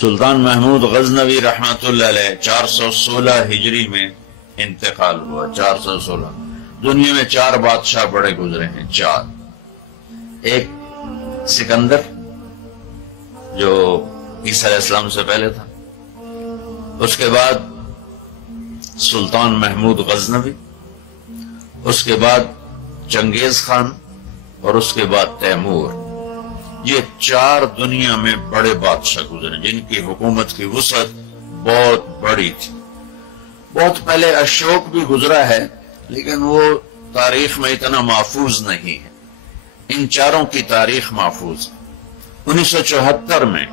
سلطان محمود غزنوی رحمت اللہ علیہ 416 ہجری میں انتقال ہوا۔ 416 دنیا میں 4 بادشاہ بڑے گزرے ہیں، 4۔ ایک سکندر جو عیسیٰ علیہ السلام سے پہلے تھا، اس کے بعد سلطان محمود غزنوی، اس کے بعد چنگیز خان، اور اس کے بعد تیمور۔ یہ 4 دنیا میں بڑے بادشاہ گزرے جن کی حکومت کی وسعت بہت بڑی تھی۔ بہت پہلے اشوک بھی گزرا ہے، لیکن وہ تاریخ میں اتنا محفوظ نہیں ہے۔ ان 4 کی تاریخ محفوظ ہے۔ 1974 میں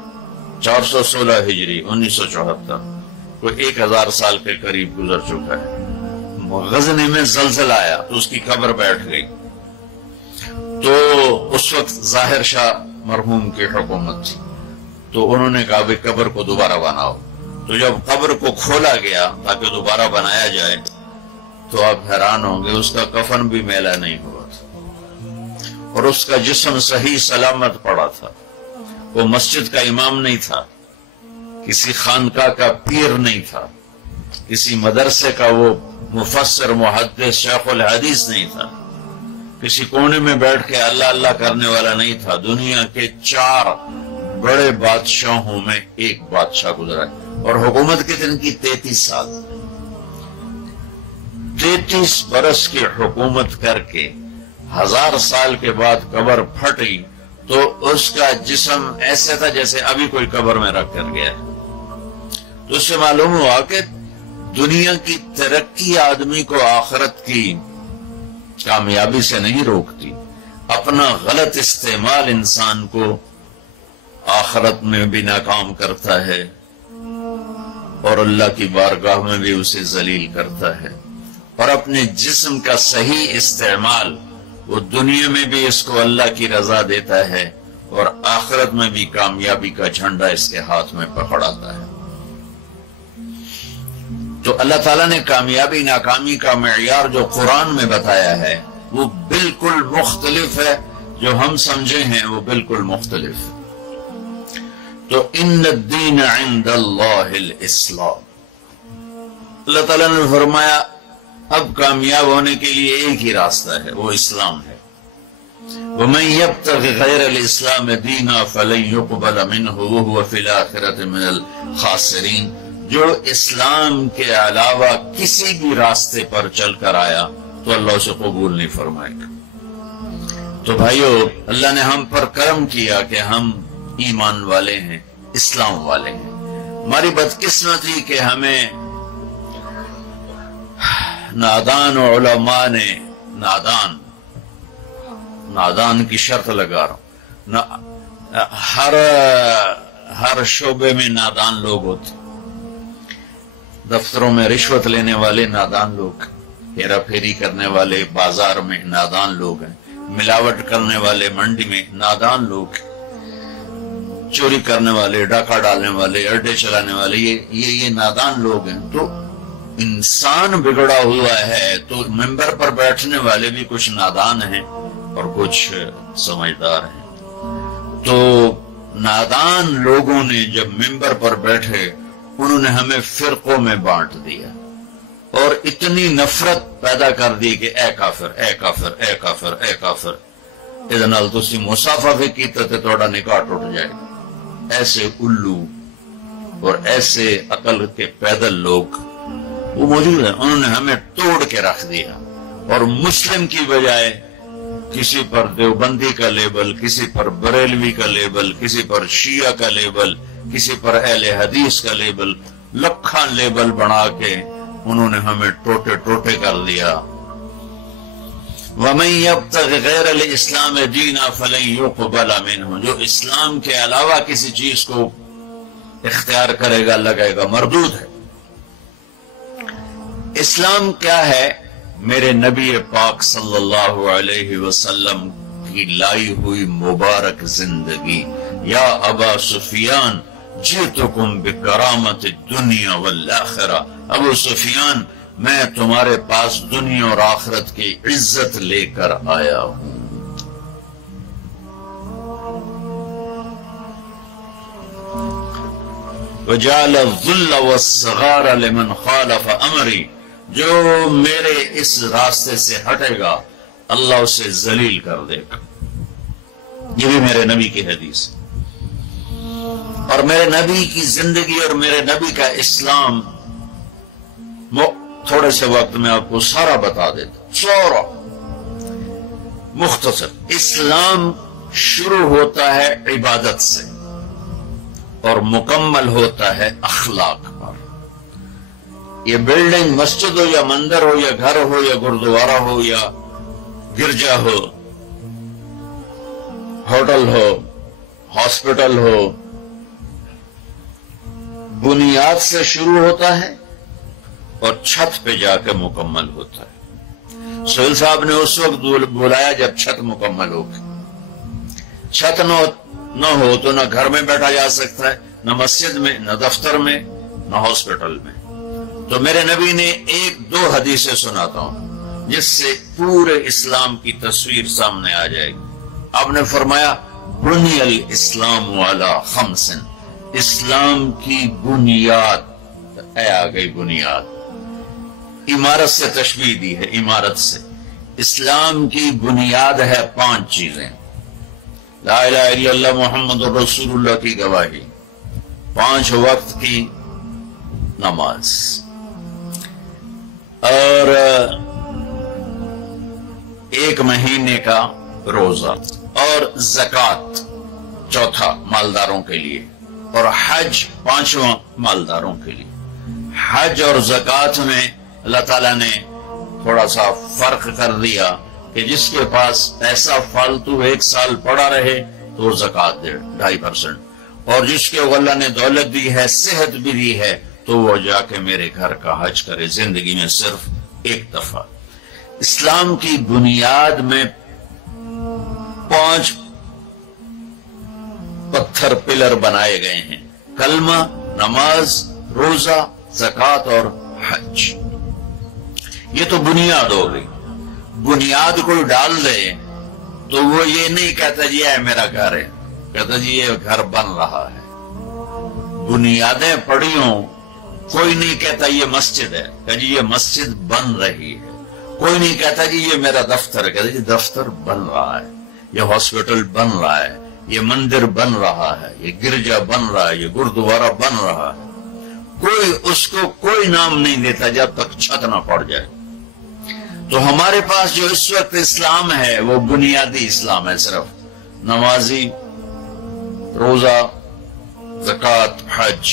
416 ہجری 1974 کوئی 1000 سال کے قریب گزر چکا ہے۔ غزنی میں زلزلہ آیا تو اس کی قبر بیٹھ گئی، تو اس وقت ظاہر شاہ مرحوم کی حکومت تھی، تو انہوں نے کہا بھی قبر کو دوبارہ بناؤ۔ تو جب قبر کو کھولا گیا تاکہ دوبارہ بنایا جائے تو آپ حیران ہوں گے، اس کا کفن بھی میلا نہیں ہوا تھا، اور اس کا جسم صحیح سلامت پڑا تھا۔ وہ مسجد کا امام نہیں تھا، کسی خانقاہ کا پیر نہیں تھا، کسی مدرسے کا وہ مفسر محدث شیخ الحدیث نہیں تھا، کسی کونے میں بیٹھ کے اللہ اللہ کرنے والا نہیں تھا۔ دنیا کے 4 بڑے بادشاہوں میں ایک بادشاہ گزرا ہے، اور حکومت کتنے کی؟ 33 سال۔ 33 برس کی حکومت کر کے 1000 سال کے بعد قبر پھٹی تو اس کا جسم ایسے تھا جیسے ابھی کوئی قبر میں رکھ کر گیا ہے۔ تو اس سے معلوم ہوا کہ دنیا کی ترقی آدمی کو آخرت کی کامیابی سے نہیں روکتی، اپنا غلط استعمال انسان کو آخرت میں بھی ناکام کرتا ہے اور اللہ کی بارگاہ میں بھی اسے ذلیل کرتا ہے۔ اور اپنے جسم کا صحیح استعمال وہ دنیا میں بھی اس کو اللہ کی رضا دیتا ہے اور آخرت میں بھی کامیابی کا جھنڈا اس کے ہاتھ میں پکڑاتا ہے۔ تو اللہ تعالیٰ نے کامیابی ناکامی کا معیار جو قرآن میں بتایا ہے وہ بالکل مختلف ہے، جو ہم سمجھے ہیں وہ بالکل مختلف ہے۔ تو ان الدین عند اللہ الاسلام، اللہ تعالیٰ نے فرمایا اب کامیاب ہونے کے لیے ایک ہی راستہ ہے، وہ اسلام ہے۔ وَمَن يَبْتَغِ غَيْرَ الْإِسْلَامِ دِينًا فَلَن يُقْبَلَ مِنْهُ وَهُوَ فِي الْآخِرَةِ مِنَ الْخَاسِرِينَ۔ جو اسلام کے علاوہ کسی بھی راستے پر چل کر آیا تو اللہ اسے قبول نہیں فرمائے گا۔ تو بھائیو، اللہ نے ہم پر کرم کیا کہ ہم ایمان والے ہیں، اسلام والے ہیں۔ ہماری بدقسمتی کہ ہمیں نادان علماء نے نادان کی شرط لگا رہا ہوں، ہر شعبے میں نادان لوگ ہوتے، دفتروں میں رشوت لینے والے نادان لوگ، ہیرا پھیری کرنے والے بازار میں نادان لوگ ہیں، ملاوٹ کرنے والے منڈی میں نادان لوگ، چوری کرنے والے، ڈاکہ ڈالنے والے، اڈے چلانے والے، یہ نادان لوگ ہیں۔ تو انسان بگڑا ہوا ہے تو ممبر پر بیٹھنے والے بھی کچھ نادان ہیں اور کچھ سمجھدار ہیں۔ تو نادان لوگوں نے جب ممبر پر بیٹھے انہوں نے ہمیں فرقوں میں بانٹ دیا اور اتنی نفرت پیدا کر دی کہ اے کافر، اے کافر، اے کافر، اے کافر، اس نال تسی مصافحہ بھی کیتے تے تہاڈا نکاح ٹوٹ جائے گا۔ ایسے الو اور ایسے عقل کے پیدل لوگ وہ موجود ہیں، انہوں نے ہمیں توڑ کے رکھ دیا، اور مسلم کی بجائے کسی پر دیوبندی کا لیبل، کسی پر بریلوی کا لیبل، کسی پر شیعہ کا لیبل، کسی پر اہل حدیث کا لیبل، لکھاں لیبل بنا کے انہوں نے ہمیں ٹوٹے ٹوٹے کر دیا۔ وَمَن يَبْتَغِ غَيْرَ الْإِسْلَامِ دِينًا فَلَن يُقْبَلَ مِنْهُ، جو اسلام کے علاوہ کسی چیز کو اختیار کرے گا اللہ کہے گا مردود ہے۔ اسلام کیا ہے؟ میرے نبی پاک صلی اللہ علیہ وسلم کی لائی ہوئی مبارک زندگی۔ یا ابا سفیان جئتکم بکرامت الدنیا والآخرہ، ابو سفیان میں تمہارے پاس دنیا اور آخرت کی عزت لے کر آیا ہوں۔ وجعل الذل والصغار لمن خالف امری، جو میرے اس راستے سے ہٹے گا اللہ اسے ذلیل کر دے گا۔ یہ بھی میرے نبی کی حدیث ہے، اور میرے نبی کی زندگی اور میرے نبی کا اسلام تھوڑے سے وقت میں آپ کو سارا بتا دیتا ہوں، سارا مختصر۔ اسلام شروع ہوتا ہے عبادت سے اور مکمل ہوتا ہے اخلاق پر۔ یہ بلڈنگ مسجد ہو یا مندر ہو یا گھر ہو یا گردوارہ ہو یا گرجا ہو، ہوٹل ہو، ہاسپٹل ہو، بنیاد سے شروع ہوتا ہے اور چھت پہ جا کے مکمل ہوتا ہے۔ سہیل صاحب نے اس وقت بلایا جب چھت مکمل ہو گئی۔ چھت نہ ہو تو نہ گھر میں بیٹھا جا سکتا ہے، نہ مسجد میں، نہ دفتر میں، نہ ہاسپٹل میں۔ تو میرے نبی نے ایک دو حدیثیں سناتا ہوں جس سے پورے اسلام کی تصویر سامنے آ جائے گی۔ آپ نے فرمایا بنی الاسلام علی خمس، اسلام کی بنیاد، آ گئی بنیاد، عمارت سے تشبیہ دی ہے، عمارت سے۔ اسلام کی بنیاد ہے 5 چیزیں، لا الہ الا اللہ محمد رسول اللہ کی گواہی، 5 وقت کی نماز، اور 1 مہینے کا روزہ، اور زکوٰۃ چوتھا مالداروں کے لیے، اور حج 5واں مالداروں کے لیے۔ حج اور زکوٰۃ میں اللہ تعالیٰ نے تھوڑا سا فرق کر دیا کہ جس کے پاس ایسا فالتو 1 سال پڑا رہے تو وہ زکوٰۃ دے 2.5%، اور جس کے اللہ نے دولت دی ہے، صحت بھی دی ہے، تو وہ جا کے میرے گھر کا حج کرے زندگی میں صرف 1 دفعہ۔ اسلام کی بنیاد میں 5 پتھر پلر بنائے گئے ہیں، کلمہ، نماز، روزہ، زکوٰۃ اور حج۔ یہ تو بنیاد ہو گئی۔ بنیاد کوئی ڈال دے تو وہ یہ نہیں کہتا جی ہے میرا گھر ہے، کہتا جی یہ گھر بن رہا ہے۔ بنیادیں پڑی ہوں، کوئی نہیں کہتا یہ مسجد ہے، کہ جی یہ مسجد بن رہی ہے۔ کوئی نہیں کہتا جی یہ میرا دفتر ہے، کہتا جی دفتر بن رہا ہے، یہ ہاسپٹل بن رہا ہے، یہ مندر بن رہا ہے، یہ گرجا بن رہا ہے، یہ گردوارہ بن رہا ہے۔ کوئی اس کو کوئی نام نہیں دیتا جب تک چھت نہ پڑ جائے۔ تو ہمارے پاس جو اس وقت اسلام ہے وہ بنیادی اسلام ہے، صرف نمازی، روزہ، زکوٰۃ، حج،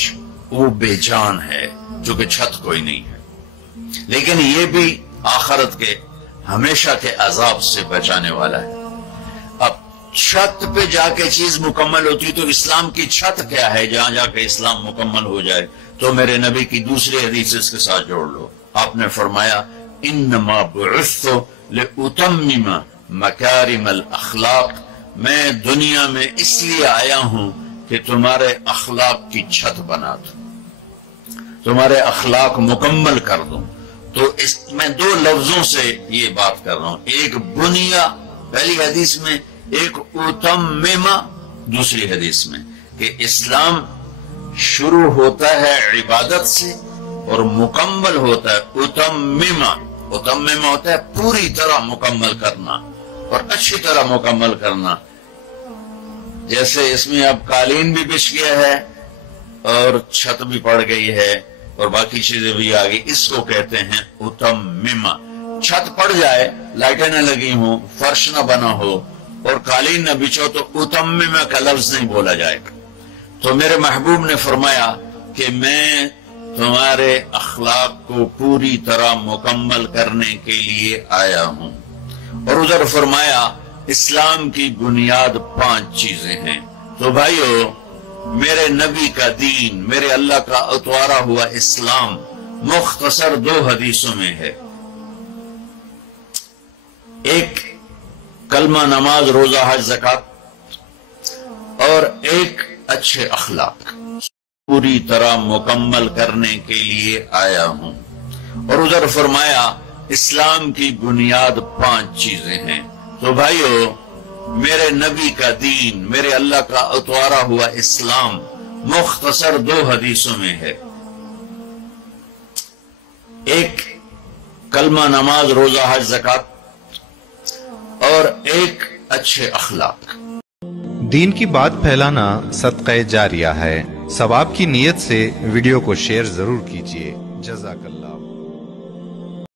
وہ بے جان ہے چونکہ چھت کوئی نہیں ہے۔ لیکن یہ بھی آخرت کے ہمیشہ کے عذاب سے بچانے والا ہے۔ اب چھت پہ جا کے چیز مکمل ہوتی تو اسلام کی چھت کیا ہے؟ جہاں جا کے اسلام مکمل ہو جائے تو میرے نبی کی دوسری حدیث اس کے ساتھ جوڑ لو۔ آپ نے فرمایا انما بعثت لأتمم مکارم الاخلاق، میں دنیا میں اس لیے آیا ہوں کہ تمہارے اخلاق کی چھت بنا دوں، تمہارے اخلاق مکمل کر دوں۔ تو میں 2 لفظوں سے یہ بات کر رہا ہوں، ایک بنیا پہلی حدیث میں، ایک اتممہ دوسری حدیث میں، کہ اسلام شروع ہوتا ہے عبادت سے اور مکمل ہوتا ہے اتممہ۔ اتممہ ہوتا ہے پوری طرح مکمل کرنا اور اچھی طرح مکمل کرنا۔ جیسے اس میں اب قالین بھی بچھ گیا ہے اور چھت بھی پڑ گئی ہے اور باقی چیزیں بھی آ گئی، اس کو کہتے ہیں اتممہ۔ چھت پڑ جائے، لائٹیں نہ لگی ہوں، فرش نہ بنا ہو اور قالین نہ بچھو تو اتممہ کا لفظ نہیں بولا جائے گا۔ تو میرے محبوب نے فرمایا کہ میں تمہارے اخلاق کو پوری طرح مکمل کرنے کے لیے آیا ہوں۔ اور ادھر فرمایا اسلام کی بنیاد 5 چیزیں ہیں۔ تو بھائیو، میرے نبی کا دین، میرے اللہ کا اتوارا ہوا اسلام مختصر 2 حدیثوں میں ہے، ایک کلمہ، نماز، روزہ، حج، زکوٰۃ، اور ایک اچھے اخلاق پوری طرح مکمل کرنے کے لیے آیا ہوں۔ اور ادھر فرمایا اسلام کی بنیاد 5 چیزیں ہیں۔ تو بھائیو، میرے نبی کا دین، میرے اللہ کا اتوارا ہوا اسلام مختصر 2 حدیثوں میں ہے، ایک کلمہ، نماز، روزہ، حج، زکوٰۃ، اور ایک اچھے اخلاق۔ دین کی بات پھیلانا صدقہ جاریہ ہے، ثواب کی نیت سے ویڈیو کو شیئر ضرور کیجیے۔ جزاک اللہ۔